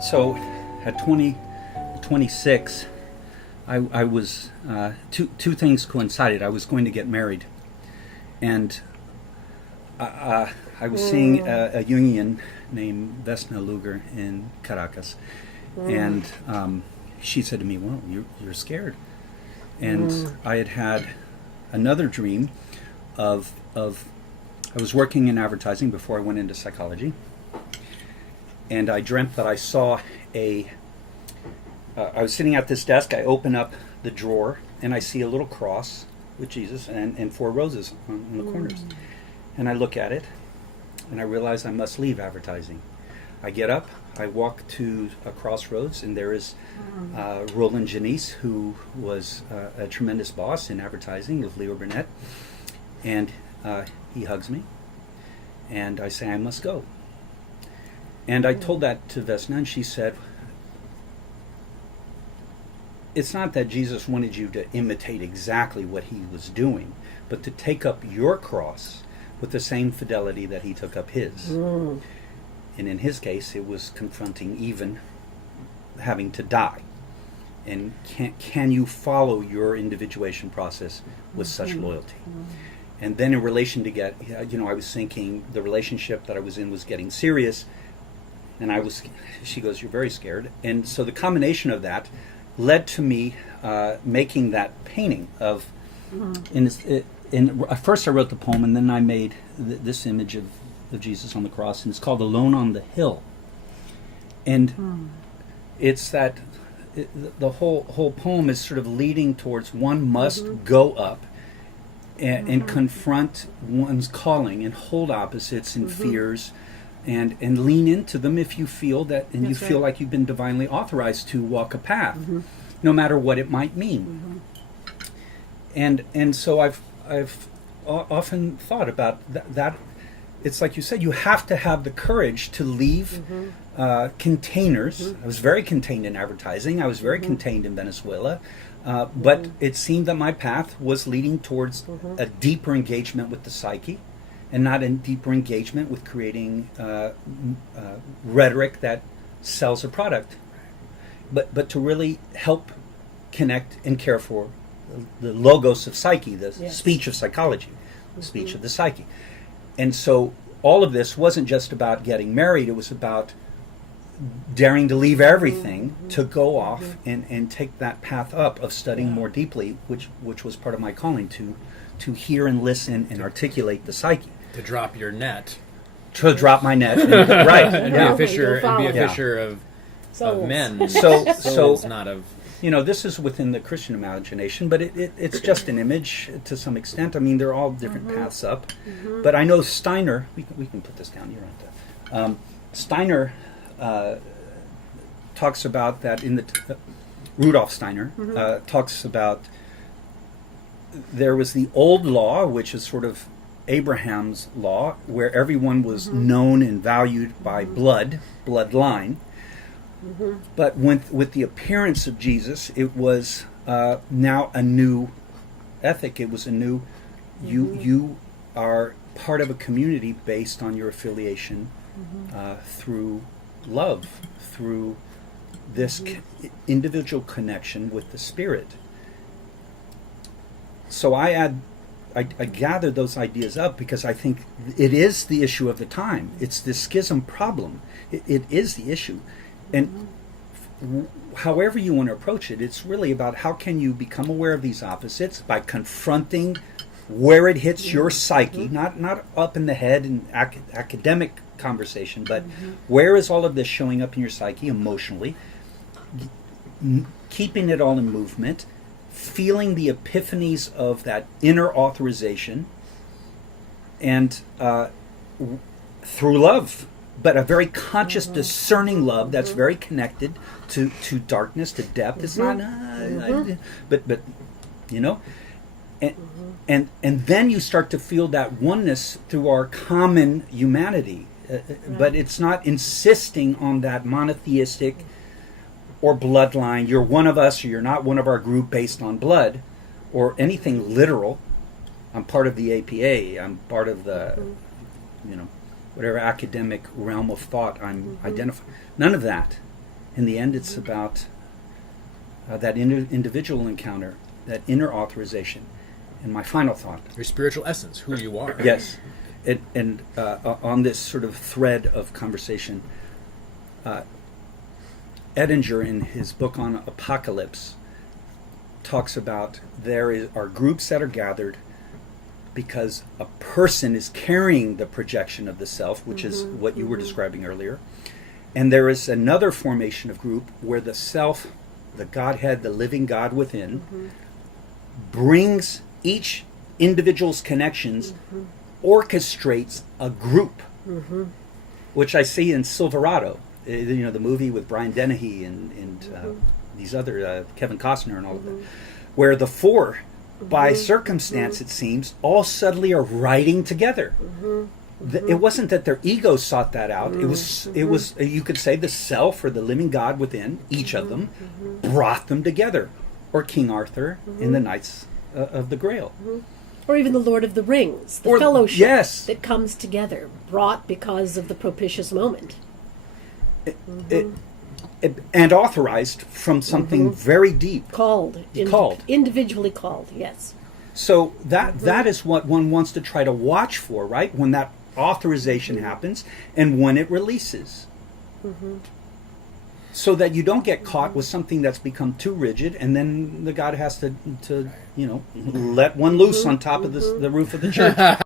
So at 26, I was, two things coincided. I was going to get married, and I was seeing a Jungian named Vesna Luger in Caracas, and she said to me, well, you're scared. And I had another dream of I was working in advertising before I went into psychology, and I dreamt that I saw I was sitting at this desk, I open up the drawer, and I see a little cross with Jesus and four roses on the corners. And I look at it, and I realize I must leave advertising. I get up, I walk to a crossroads, and there is Roland Janice, who was a tremendous boss in advertising with Leo Burnett, and he hugs me, and I say I must go. And I told that to Vesna, and she said, it's not that Jesus wanted you to imitate exactly what he was doing, but to take up your cross with the same fidelity that he took up his. And in his case, it was confronting even having to die. And can you follow your individuation process with such loyalty? And then in relation to I was thinking the relationship that I was in was getting serious, and she goes, you're very scared. And so the combination of that led to me making that painting of, first I wrote the poem, and then I made this image of Jesus on the cross, and it's called Alone on the Hill. And it's that the whole poem is sort of leading towards one must go up and confront one's calling and hold opposites and fears and lean into them if you feel that, and that's you feel like you've been divinely authorized to walk a path, no matter what it might mean. And so I've often thought about that. It's like you said, you have to have the courage to leave containers. I was very contained in advertising. I was very contained in Venezuela. But it seemed that my path was leading towards a deeper engagement with the psyche, and not a deeper engagement with creating rhetoric that sells a product, but to really help connect and care for the logos of psyche, the speech of psychology, the speech of the psyche. And so all of this wasn't just about getting married, it was about daring to leave everything to go off and take that path up of studying more deeply, which was part of my calling, to hear and listen and articulate the psyche. To drop your net. To drop my net, right? And be a fisher of men. So not of. This is within the Christian imagination, but it's just an image to some extent. I mean, they're all different paths up. But I know Steiner. We can put this down. You don't have to. Steiner talks about that in the Rudolf Steiner talks about there was the old law, which is sort of Abraham's law, where everyone was known and valued by bloodline. But with the appearance of Jesus, it was now a new ethic. It was a new, you are part of a community based on your affiliation through love, through this individual connection with the Spirit. So I gathered those ideas up because I think it is the issue of the time. It's the schism problem. It is the issue. And however you want to approach it, it's really about how can you become aware of these opposites by confronting where it hits your psyche, not up in the head in academic conversation, but where is all of this showing up in your psyche emotionally, keeping it all in movement, feeling the epiphanies of that inner authorization, and through love, but a very conscious, discerning love that's very connected to darkness, to depth. It's not, but and then you start to feel that oneness through our common humanity. But it's not insisting on that monotheistic or bloodline. You're one of us, or you're not one of our group based on blood, or anything literal. I'm part of the APA. I'm part of the, whatever academic realm of thought I'm identifying. None of that. in the end, it's about that individual encounter, that inner authorization. And my final thought. Your spiritual essence, who you are. Yes. And on this sort of thread of conversation, Edinger, in his book on Apocalypse, talks about are groups that are gathered because a person is carrying the projection of the self, which is what you were describing earlier. And there is another formation of group where the self, the Godhead, the living God within, brings each individual's connections, orchestrates a group, which I see in Silverado, the movie with Brian Dennehy and these other, Kevin Costner and all of that, where the four, by circumstance it seems, all suddenly are riding together. It wasn't that their ego sought that out. It was you could say the self or the living God within each of them brought them together, or King Arthur in the Knights of the Grail. Or even the Lord of the Rings, the fellowship that comes together, brought because of the propitious moment. And authorized from something very deep. Individually called, yes. So that is what one wants to try to watch for, right? When that authorization happens and when it releases. So that you don't get caught with something that's become too rigid, and then the God has to let one loose on top of the roof of the church.